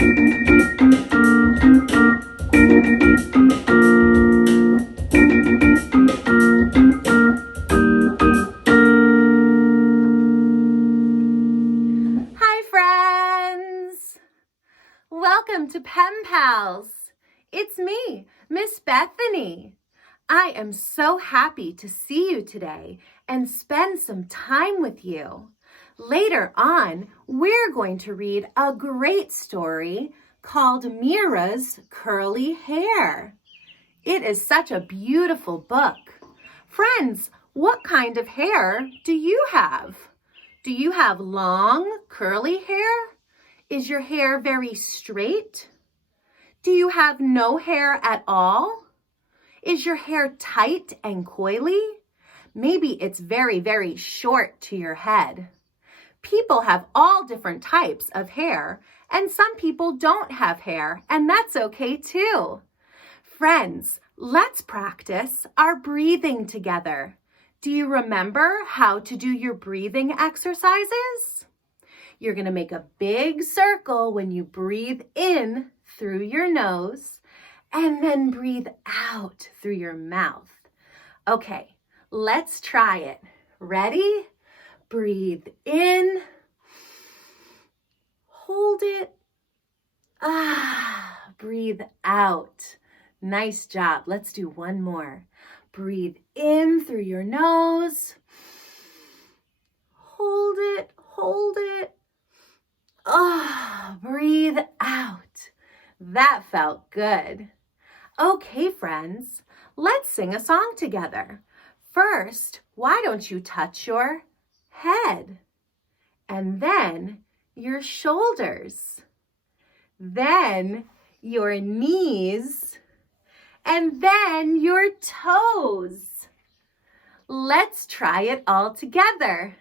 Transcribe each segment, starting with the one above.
Hi, friends! Welcome to PEM Pals. It's me, Miss Bethany. I am so happy to see you today and spend some time with you. Later on, we're going to read a great story called Mira's Curly Hair. It is such a beautiful book. Friends, what kind of hair do you have? Do you have long, curly hair? Is your hair very straight? Do you have no hair at all? Is your hair tight and coily? Maybe it's very, very short to your head. People have all different types of hair, and some people don't have hair, and that's okay too. Friends, let's practice our breathing together. Do you remember how to do your breathing exercises? You're going to make a big circle when you breathe in through your nose and then breathe out through your mouth. Okay, let's try it. Ready? Breathe in. Hold it. Breathe out. Nice job. Let's do one more. Breathe in through your nose. Hold it, hold it. Breathe out. That felt good. Okay, friends, let's sing a song together. First, why don't you touch your head? And then your shoulders. Then your knees. And then your toes. Let's try it all together.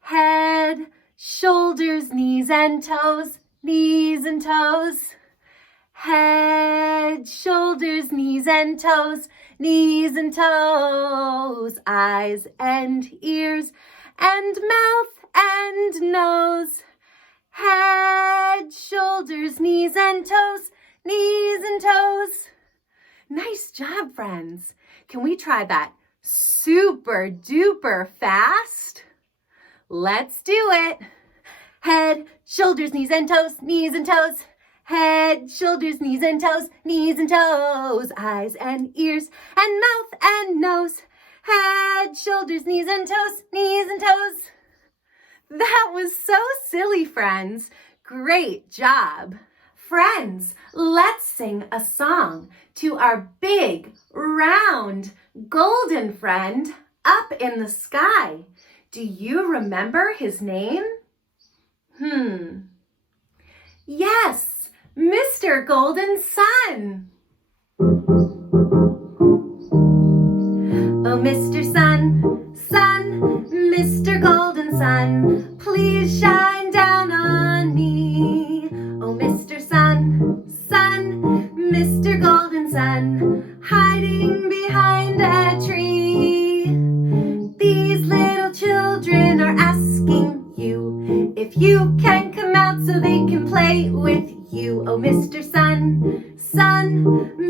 Head, shoulders, knees and toes, knees and toes. Head, shoulders, knees and toes, knees and toes. Eyes and ears and mouth and nose. Head, shoulders, knees and toes, knees and toes. Nice job, friends. Can we try that super duper fast? Let's do it. Head, shoulders, knees and toes, knees and toes. Head, shoulders, knees and toes, knees and toes. Eyes and ears and mouth and nose. Head, shoulders, knees and toes, knees and toes. That was so silly, friends. Great job. Friends, let's sing a song to our big, round, golden friend up in the sky. Do you remember his name? Yes, Mr. Golden Sun. Oh, Mr. Sun, Sun, Mr. Golden Sun, please shine down on me. Oh, Mr. Sun, Sun, Mr. Golden Sun, hiding behind a tree. These little children are asking you if you can come out so they can play with you. Oh, Mr. Sun, Sun,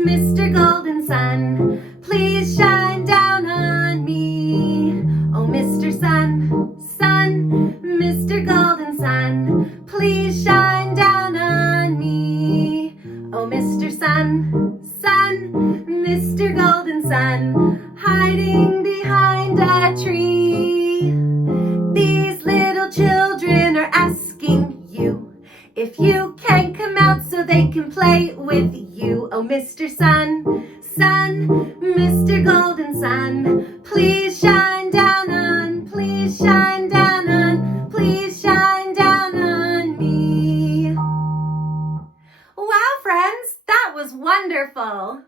Mr. Golden Sun, please shine down on me. Oh, Mr. Sun, Sun, Mr. Golden Sun, please shine down on me. Oh, Mr. Sun, Sun, Mr. Golden Sun, hiding behind a tree. These little children are asking you if you can come out so they can play with you. Oh, Mr. Sun, Sun, Mr. Golden Sun, please shine down on, please shine down on, please shine down on me. Wow, friends, that was wonderful.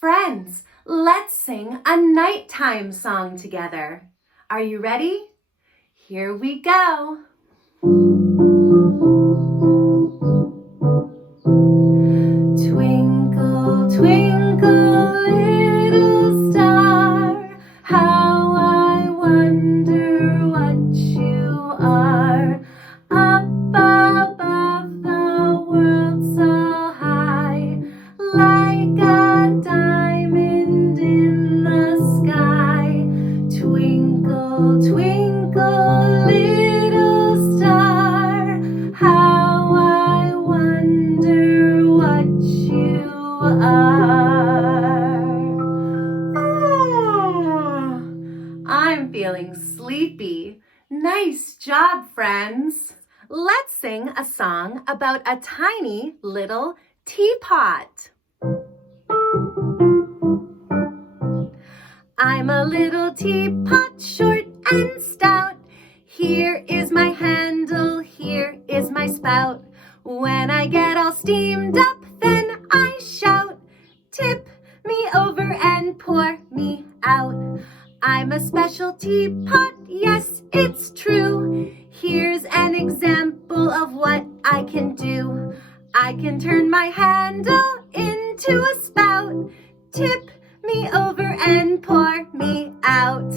Friends, let's sing a nighttime song together. Are you ready? Here we go. Twinkle, twinkle, little star, how I wonder what you are. Up above the a song about a tiny little teapot. I'm a little teapot, short and stout. Here is my handle, here is my spout. When I get all steamed up, then I shout, tip me over and pour me out. I'm a special teapot, yes, it's true. Here's an example of what I can do. I can turn my handle into a spout, tip me over and pour me out.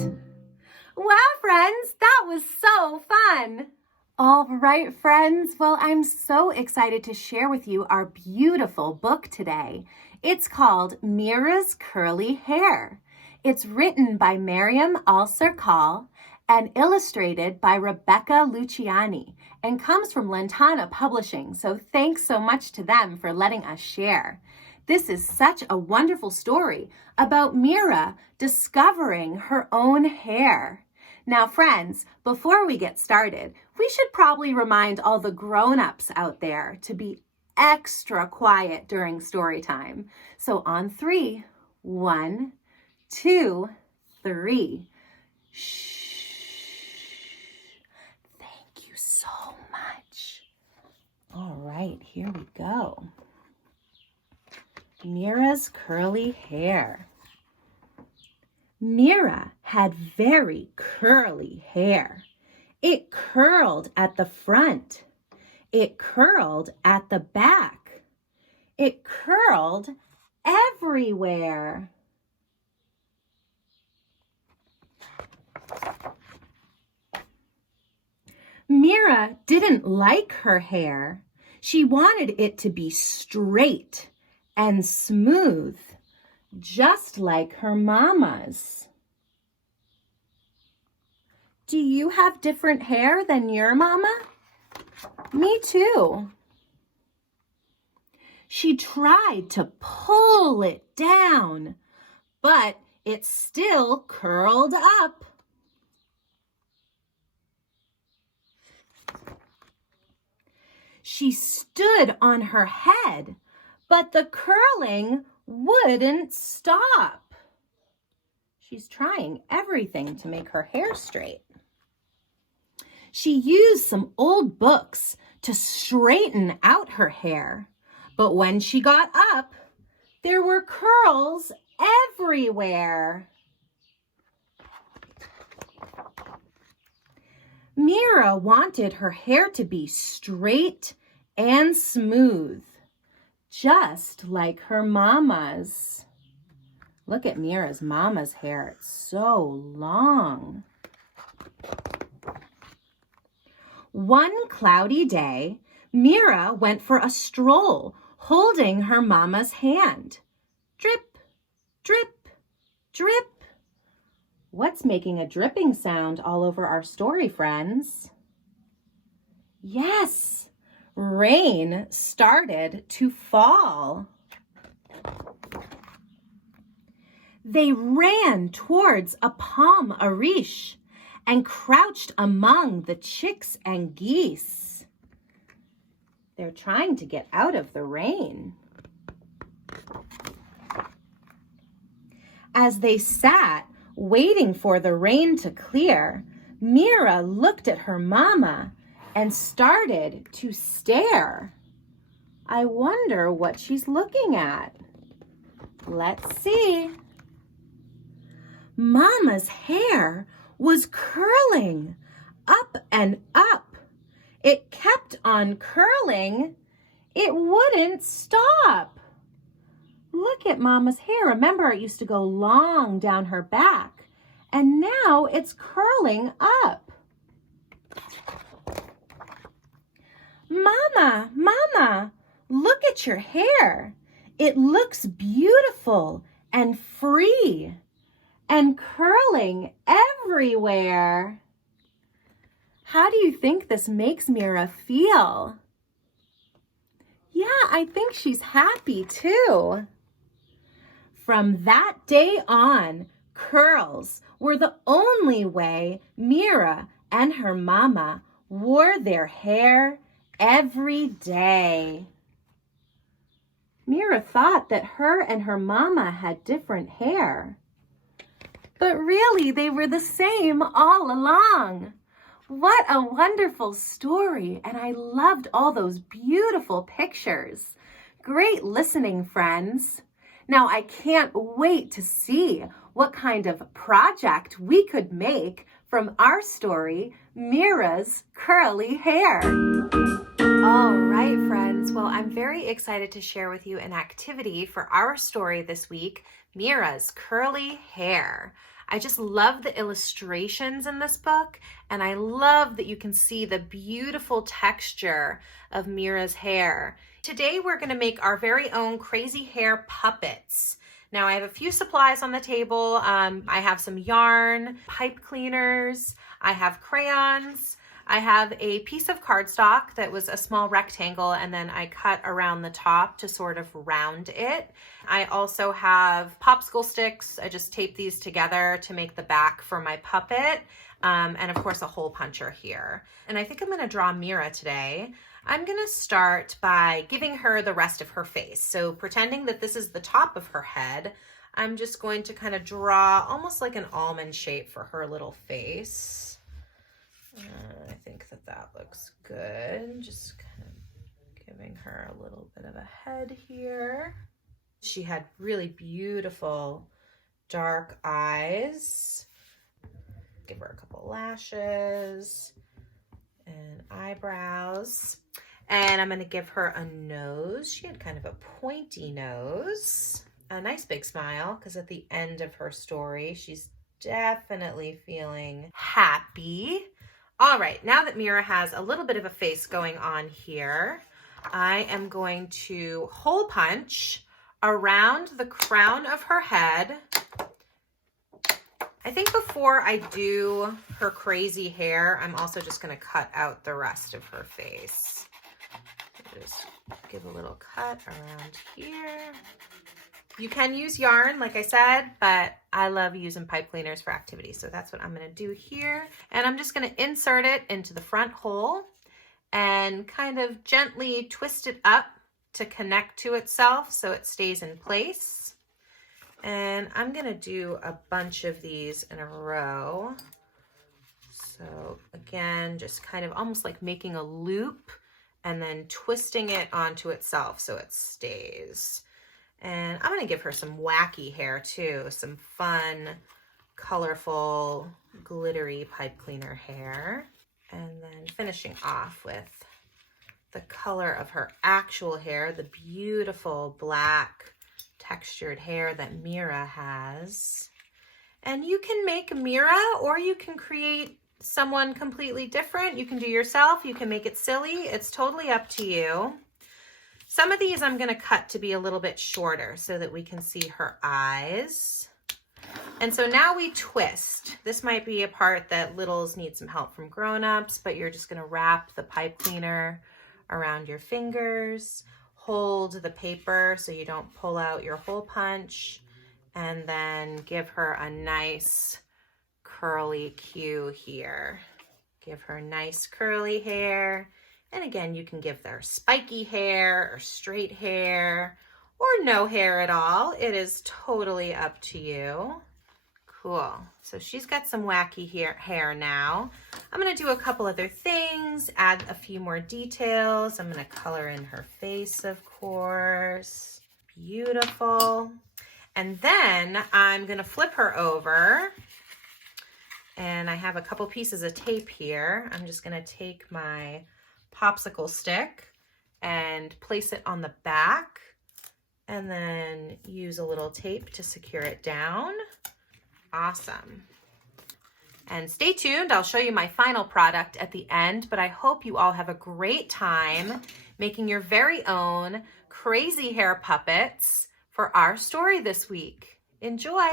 Wow, friends, that was so fun. All right, friends. Well, I'm so excited to share with you our beautiful book today. It's called Mira's Curly Hair. It's written by Miriam Al-Serkal and illustrated by Rebecca Luciani and comes from Lantana Publishing. So thanks so much to them for letting us share. This is such a wonderful story about Mira discovering her own hair. Now, friends, before we get started, we should probably remind all the grown-ups out there to be extra quiet during story time. So on 3, 1, 2, 3. Shh. Thank you so much. All right, here we go. Mira's curly hair. Mira had very curly hair. It curled at the front. It curled at the back. It curled everywhere. Mira didn't like her hair. She wanted it to be straight and smooth, just like her mama's. Do you have different hair than your mama? Me too. She tried to pull it down, but it still curled up. She stood on her head, but the curling wouldn't stop. She's trying everything to make her hair straight. She used some old books to straighten out her hair, but when she got up, there were curls everywhere. Mira wanted her hair to be straight and smooth, just like her mama's. Look at Mira's mama's hair. It's so long. One cloudy day, Mira went for a stroll, holding her mama's hand. Drip, drip, drip. What's making a dripping sound all over our story, friends? Yes, rain started to fall. They ran towards a palm arish and crouched among the chicks and geese. They're trying to get out of the rain. As they sat, waiting for the rain to clear, Mira looked at her mama and started to stare. I wonder what she's looking at. Let's see. Mama's hair was curling up and up. It kept on curling. It wouldn't stop. Look at Mama's hair. Remember, it used to go long down her back, and now it's curling up. Mama, Mama, look at your hair. It looks beautiful and free and curling everywhere. How do you think this makes Mira feel? Yeah, I think she's happy too. From that day on, curls were the only way Mira and her mama wore their hair every day. Mira thought that her and her mama had different hair. But really, they were the same all along. What a wonderful story, and I loved all those beautiful pictures. Great listening, friends. Now I can't wait to see what kind of project we could make from our story, Mira's Curly Hair. All right, friends. Well, I'm very excited to share with you an activity for our story this week, Mira's Curly Hair. I just love the illustrations in this book, and I love that you can see the beautiful texture of Mira's hair. Today, we're going to make our very own crazy hair puppets. Now, I have a few supplies on the table. I have some yarn, pipe cleaners, I have crayons, I have a piece of cardstock that was a small rectangle, and then I cut around the top to sort of round it. I also have popsicle sticks. I just taped these together to make the back for my puppet, and of course a hole puncher here. And I think I'm going to draw Mira today. I'm going to start by giving her the rest of her face. So pretending that this is the top of her head, I'm just going to kind of draw almost like an almond shape for her little face. I think that looks good. Just kind of giving her a little bit of a head here. She had really beautiful dark eyes. Give her a couple lashes and eyebrows. And I'm going to give her a nose. She had kind of a pointy nose. A nice big smile, because at the end of her story, she's definitely feeling happy. All right, now that Mira has a little bit of a face going on here, I am going to hole punch around the crown of her head. I think before I do her crazy hair, I'm also just going to cut out the rest of her face. Just give a little cut around here. You can use yarn, like I said, but I love using pipe cleaners for activities. So that's what I'm going to do here. And I'm just going to insert it into the front hole and kind of gently twist it up to connect to itself so it stays in place. And I'm going to do a bunch of these in a row. So again, just kind of almost like making a loop and then twisting it onto itself so it stays. And I'm going to give her some wacky hair too, some fun, colorful, glittery pipe cleaner hair. And then finishing off with the color of her actual hair, the beautiful black textured hair that Mira has. And you can make Mira, or you can create someone completely different. You can do yourself, you can make it silly. It's totally up to you. Some of these I'm going to cut to be a little bit shorter so that we can see her eyes. And so now we twist. This might be a part that littles need some help from grown-ups, but you're just going to wrap the pipe cleaner around your fingers, hold the paper so you don't pull out your hole punch, and then give her a nice curly cue here. Give her nice curly hair. And again, you can give her spiky hair or straight hair or no hair at all. It is totally up to you. Cool. So she's got some wacky hair now. I'm going to do a couple other things, add a few more details. I'm going to color in her face, of course. Beautiful. And then I'm going to flip her over. And I have a couple pieces of tape here. I'm just going to take my popsicle stick and place it on the back, and then use a little tape to secure it down. Awesome. And stay tuned, I'll show you my final product at the end, but I hope you all have a great time making your very own crazy hair puppets for our story this week. Enjoy.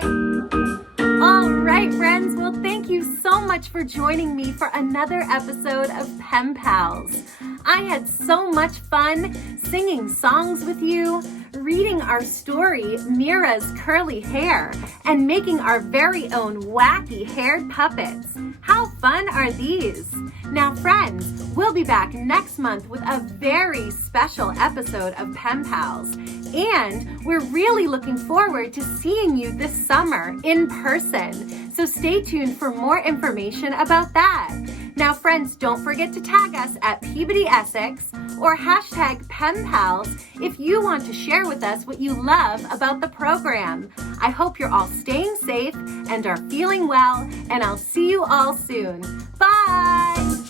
All right, friends. Well, thank you so much for joining me for another episode of PEM Pals. I had so much fun singing songs with you, reading our story, Mira's Curly Hair, and making our very own wacky haired puppets. How fun are these? Now, friends, we'll be back next month with a very special episode of PEM Pals. And we're really looking forward to seeing you this summer in person. So stay tuned for more information about that. Now, friends, don't forget to tag us at Peabody Essex or hashtag PEM Pals if you want to share with us what you love about the program. I hope you're all staying safe and are feeling well, and I'll see you all soon. Bye!